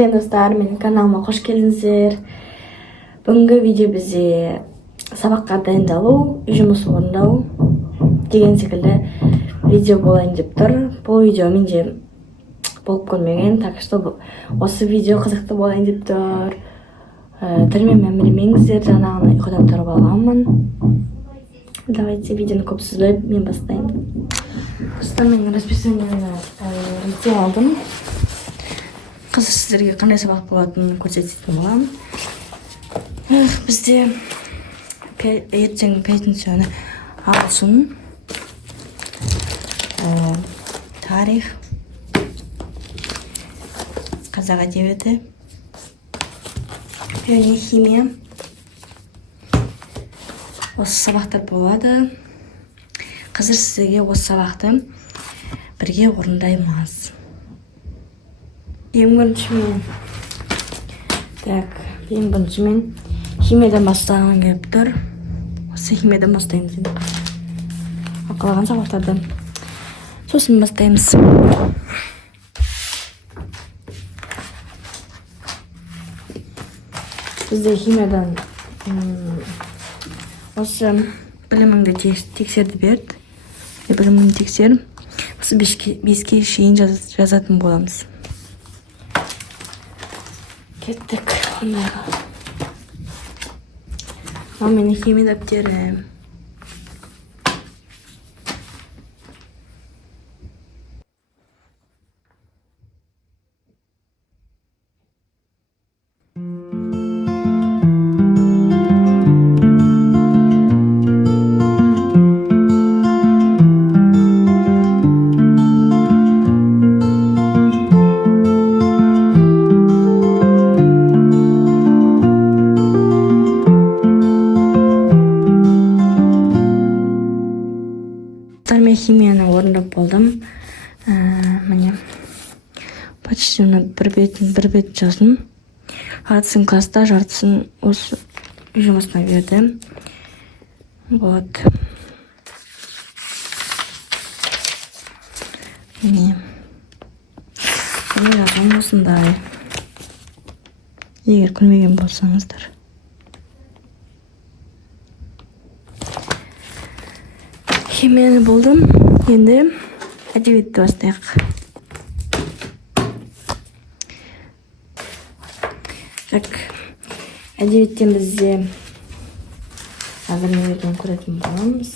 Достар, менің каналыма қош келдіңіздер. Бүгінгі видео бізде сабаққа дайындалу, үй жұмыс орындау деген секілді видео болайын деп тұр. Бұл видео менде болып көрмеген, так что осы видео қызықты болайын деп тұр. Түрмен мәміремеңіздер, жаңағыны ұйқыдан тұрып алғанмын. Давайте видеоны көп созбай мен бастайын. Достар, мен расписаниені реттеп алдым. Қазір сіздерге қандай сабақ болатынын көрсететін боламын. Бізде ертең пятница ағылшын, тарих, қазақ әдебиеті, және химия. Осы сабақтар болады. Қазір сіздерге осы сабақты бірге орындаймыз. Ең бірінші мен химиядан бастағым келіп тұр. Осы химиядан бастаймыз енді. Қалған сабақтардан сосын бастаймыз. Бізде химиядан осы біліміңді тексерді берді. Біліміңді тексеріп, осы 5-ке шейін жазатын боламыз. Кеттік ондағы. Ал менің химия дәптері. Мен химияны орындап болдым. Міне почти бір бет жаздым. Жартысын класста, жартысын осы жұмысына берді. Вот. Міне жазым осындай. Егер көрмеген болсаңыздар. Химияны болдым. Енді әдебиетті бастайық. Әдебиеттен бізде әзірмелерден көретін боламыз.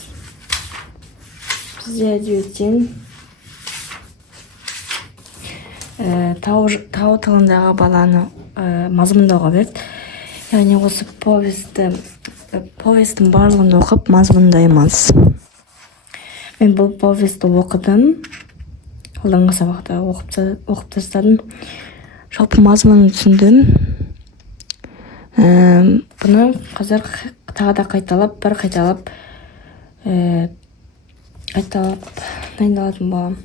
Бізде әдебиеттен тау тылындағы баланы мазмұндауға берді. Яғни осы повестің барлығын оқып мазмұндаймыз. Мен бұл повесті оқыдым. Алдыңғы сабақта оқып тастадым. Жалпы мазмұнын түсіндім. Бұны қазір тағы да қайталап дайындалатын боламын.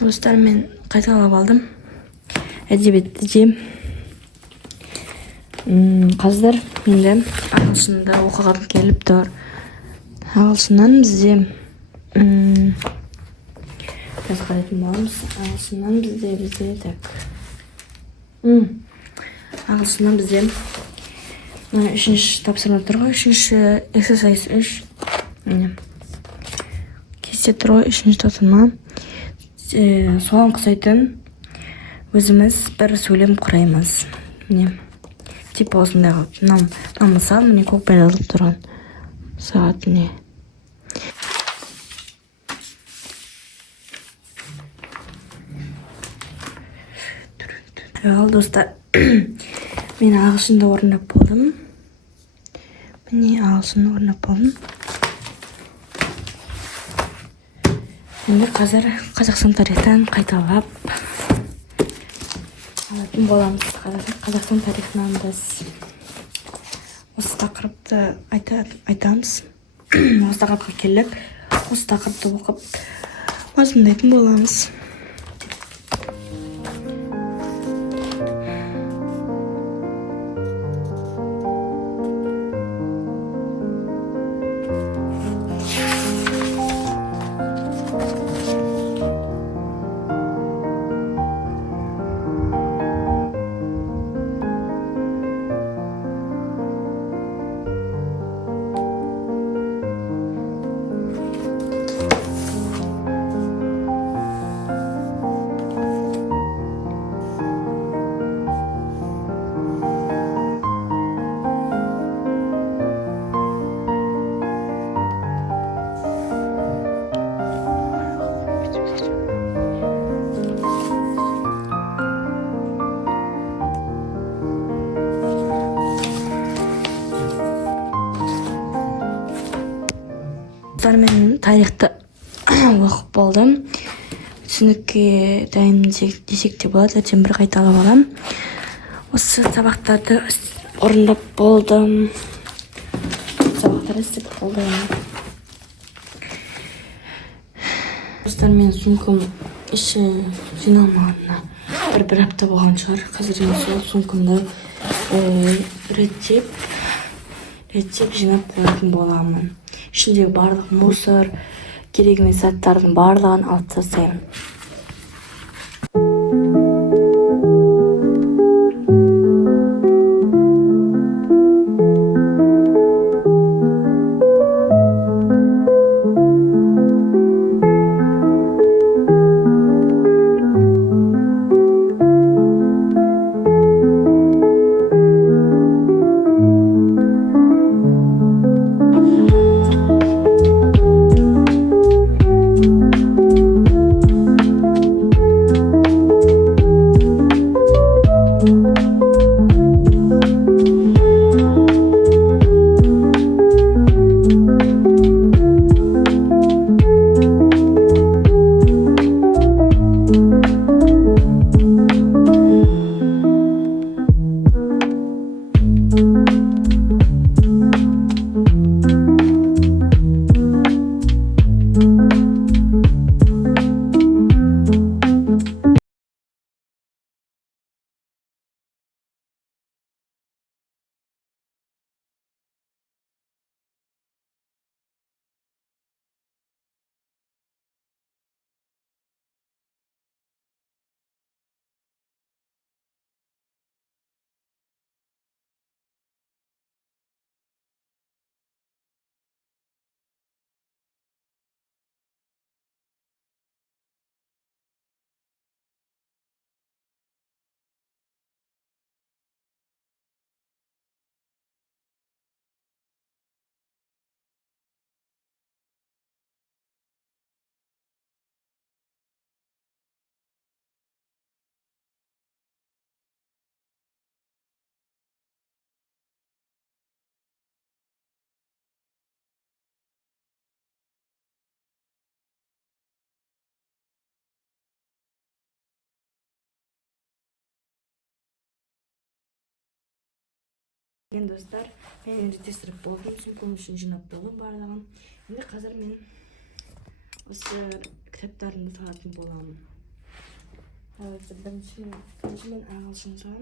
Достар, мен қайталап алдым. Әдебиетті де. Қазір менде ағылшында оқыған келіп тұр. Ағылшыннан бізде жазғайтын боламыз. Ағылшыннан бізде үшінші тапсырма тұр ғой. Үшінші эксерсайз 3. Кесте тұр ғой, үшінші тапсырма. Соған ұқсайтын өзіміз бір сөйлем құраймыз. Міне типа осындай қылып. Мысал, міне көкпен жазылып тұрған. Сағат не. Ал достар, мен ағылшында орындап болдым. Енді қазір Қазақстан тарихтан қайталап айтатын боламыз. Қазақстан тарихынан біз осы тақырыпты айтамыз. Осы тақырыпқа келіп, осы тақырыпты оқып мазмұндайтын боламыз. Мен тарихты оқып болдым. Түсінікке дайын десек те болады. Ертең бір қайталап аламын. Осы сабақтарды орындап болдым. Сабақтарды істеп болдым. Достар, мен сумкам іші жиналмағанына бір апта болған шығар. Қазір сол сумкамды реттеп жинап қоятын боламын. Ішіндегі барлық мусор, керек емес заттардың барлығын алып тастаймын. Достар, мен реттестіріп болдым, сумкам үшін жинап болдым барлығын. Енді қазір мен осы кітаптарымды салатын боламын. Бірінші мен ағылшынша.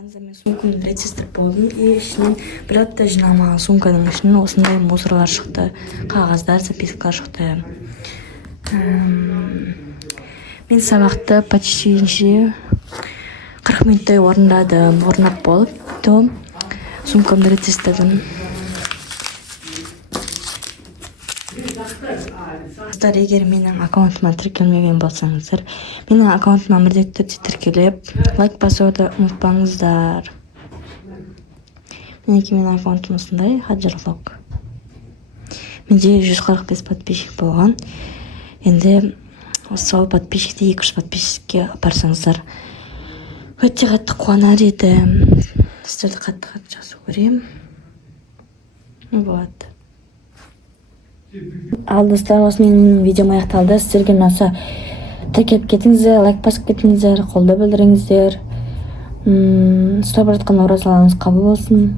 байқағаныңызда мен сумкамды рецестіріп болдым. И ішінен бір атта жиналмаған сумканың ішінен осындай мусорлар шықты, қағаздар, запискалар шықты. Мен сабақты почти 40 минуттай орындап болып, то сумкамды рецестірдім. Егер менің аккаунтыма тіркелмеген болсаңыздар, менің аккаунтыма міндетті түрде тіркеліп, лайк басуды ұмытпаңыздар. Мінекей менің аккаунтым осындай, Хаджарлог. Менде 145 подписчик болған. Енді сол подписчикті 200 подписчикке апарсаңыздар, өте қатты қуанар едім. Сіздерді қатты жақсы көремін. Вот. Ал достар, осы менің видеом аяқталды. Сіздерге ұнаса тіркеліп кетіңіздер, лайк басып кетіңіздер, қолдау білдіріңіздер. Ұстап жатқан оразаларыңыз қабыл болсын.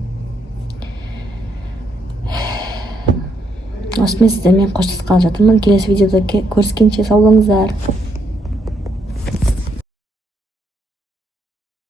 Осымен сіздермен қоштасқалы жатырмын. Келесі видеода көріскенше сау болыңыздар.